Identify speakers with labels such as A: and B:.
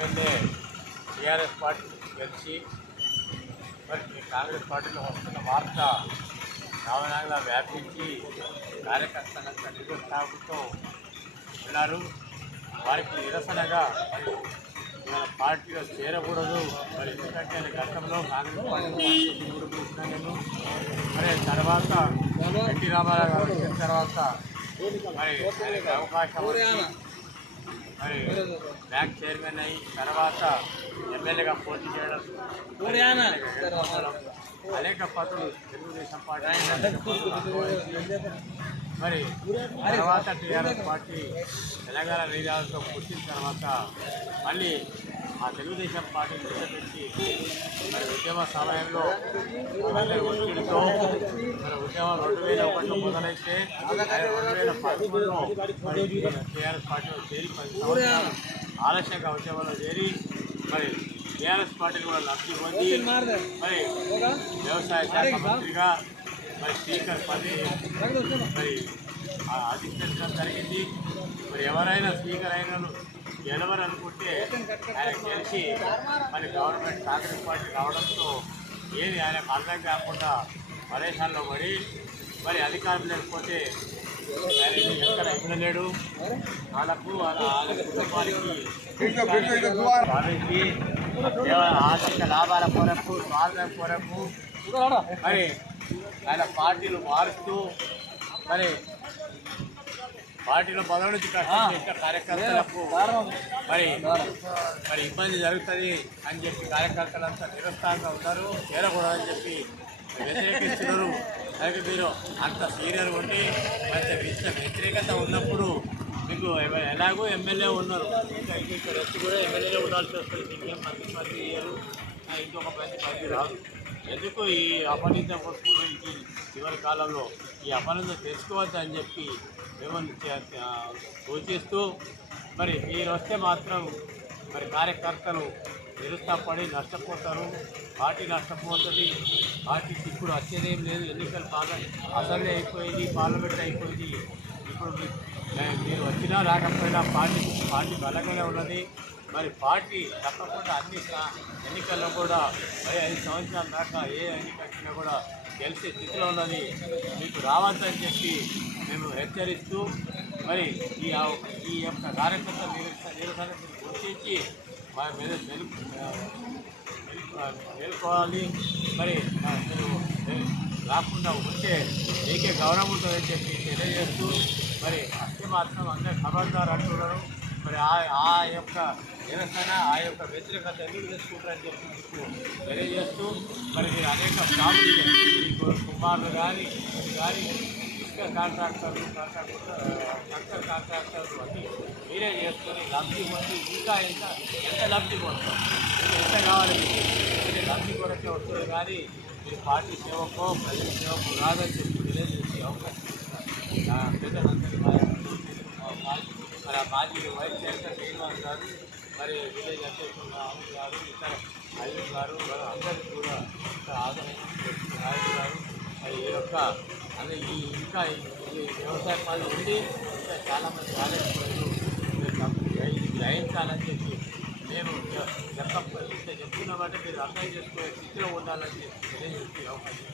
A: MLA TRS party గెలిచి మరి మీ కాంగ్రెస్ పార్టీలో వస్తున్న వార్త రావణంగా వ్యాపించి కార్యకర్తలంతా నిరుత్సాహంతో ఉన్నారు. వారికి నిరసనగా మన పార్టీలో చేరకూడదు మరి ఎందుకంటే గతంలో కాంగ్రెస్ పార్టీ నేను. మరి తర్వాత ఎన్టీ రామారావు గారు వచ్చిన తర్వాత మరి అవకాశం మరి బ్యాంక్ చైర్మన్ అయ్యి తర్వాత ఎమ్మెల్యేగా పోటీ చేయడం అనేక పదవులు తెలుగుదేశం పార్టీ మరి తర్వాత టీఆర్ఎస్ పార్టీ తెలంగాణ రీజాలతో పుట్టిన తర్వాత మళ్ళీ ఆ తెలుగుదేశం పార్టీని నిలబెట్టి మరి ఉద్యమ సమయంలో ఒత్తిడితో మరి ఉద్యమం రెండు వేల ఒకటిలో మొదలైతే ఆయన రెండు వేల పదమూడులో మరి టీఆర్ఎస్ పార్టీలో చేరి పది సంవత్సరాలు ఆలస్యంగా ఉద్యమంలో చేరి మరి టీఆర్ఎస్ పార్టీని కూడా లబ్ధి పొంది మరి వ్యవసాయ శాఖ మంత్రిగా మరి స్పీకర్ పదవి మరి ఆ అధిష్ఠించడం జరిగింది మరి ఎవరైనా స్పీకర్ అయిన గెలవరు అనుకుంటే ఆయన గెలిచి మరి గవర్నమెంట్ కాంగ్రెస్ పార్టీ రావడంతో ఏది ఆయనకు అర్థం కాకుండా పరేషాల్లో పడి మరి అధికారం లేకపోతే ఆయన ఎక్కడ ఇవ్వలేడు వాళ్ళకు వాళ్ళ కుటుంబానికి వాళ్ళకి ఆర్థిక లాభాల కొరకు స్వార్థం కొరకు మరి ఆయన పార్టీలు మారుస్తూ మరి పార్టీలో మొదటి నుంచి కార్యకర్తలకు మరి మరి ఇబ్బంది జరుగుతుంది అని చెప్పి కార్యకర్తలంతా నిరుత్సాహంగా ఉన్నారు. చేరకూడదని చెప్పి వ్యతిరేకిస్తున్నారు. అలాగే మీరు అంత సీనియర్ ఉండి మంచి వ్యతిరేకత ఉన్నప్పుడు మీకు ఎలాగో ఎమ్మెల్యే ఉన్నారు. ఇంకా ఇంకా ఇక్కడ వచ్చి కూడా ఎమ్మెల్యేలో ఉండాల్సి వస్తుంది. మీకేం ఇయ్యరు. ఆ, ఇంకొక పది రాదు. ఎందుకు ఈ అపనింద కొట్టుకుని చివరి కాలంలో ఈ అపనింద తెలుసుకోవచ్చు అని చెప్పి మేము సూచిస్తూ మరి మీరు వస్తే మాత్రం మరి కార్యకర్తలు నిరుత్సాహపడి నష్టపోతారు పార్టీ నష్టపోతుంది పార్టీకి ఇప్పుడు వచ్చేదేం లేదు ఎన్నికలు బాగా అసెంబ్లీ అయిపోయింది పార్లమెంట్ అయిపోయింది. ఇప్పుడు మీరు వచ్చినా రాకపోయినా పార్టీ పార్టీ బలంగానే ఉన్నది. మరి పార్టీ తప్పకుండా అన్ని ఎన్నికల్లో కూడా మరి ఐదు సంవత్సరాల దాకా ఏ ఎన్నిక వచ్చినా కూడా గెలిచే స్థితిలో ఉన్నది. మీకు రావద్దని చెప్పి మేము హెచ్చరిస్తూ మరి ఈ ఆ- ఈ యొక్క కార్యకర్త నిరసన మీరు గుర్తించి మా మీద మేల్కోవాలి. మరి మీరు రాకుండా ఉంటే మీకే గౌరవం ఉంటుందని చెప్పి తెలియజేస్తూ మరి అస్తే మాత్రం ఖబర్దారు అంటున్నారు. మరి ఆ ఆ యొక్క నిరసన ఆ యొక్క వ్యతిరేకత ఎందుకు చేసుకుంటారని చెప్పి మీకు తెలియజేస్తూ మరి మీరు అనేక ఫ్యామిలీ మీకు కుమారులు కానీ కానీ ఇసుక కాంట్రాక్టర్లు కాంట్రాక్టర్ ట్రాక్టర్ కాంట్రాక్టర్లు అన్నీ మీరే చేసుకొని లబ్ధి పొంది ఇంకా ఎంత ఎంత లబ్ధి పొందుతాం మీకు ఎంత కావాలి? మీకు అంటే లబ్ధి కొరకే వస్తుంది కానీ మీరు పార్టీ సేవకో ప్రజల సేవకో రాదని చెప్పి తెలియజేసే అవకాశం ఇస్తారు ఆ పెద్దలందరి మరి ఆ మాజీ వైస్ చైర్మన్ శ్రీనివాస్ గారు మరి విలేజ్ అధ్యక్షులు రాహుల్ గారు ఇతర అయ్యూబ్ గారు అందరికీ కూడా ఆదరణ నాయుడు గారు. ఈ యొక్క అదే ఈ ఇంకా ఈ వ్యవసాయ పనులు ఉండి ఇంకా చాలామంది రాలేకపోయారు. గ్రహించాలని చెప్పి నేను చెప్పకపోతే ఇంత చెప్తున్నామంటే మీరు అర్థం చేసుకునే స్థితిలో ఉండాలని చెప్పి తెలియజేసే అవకాశం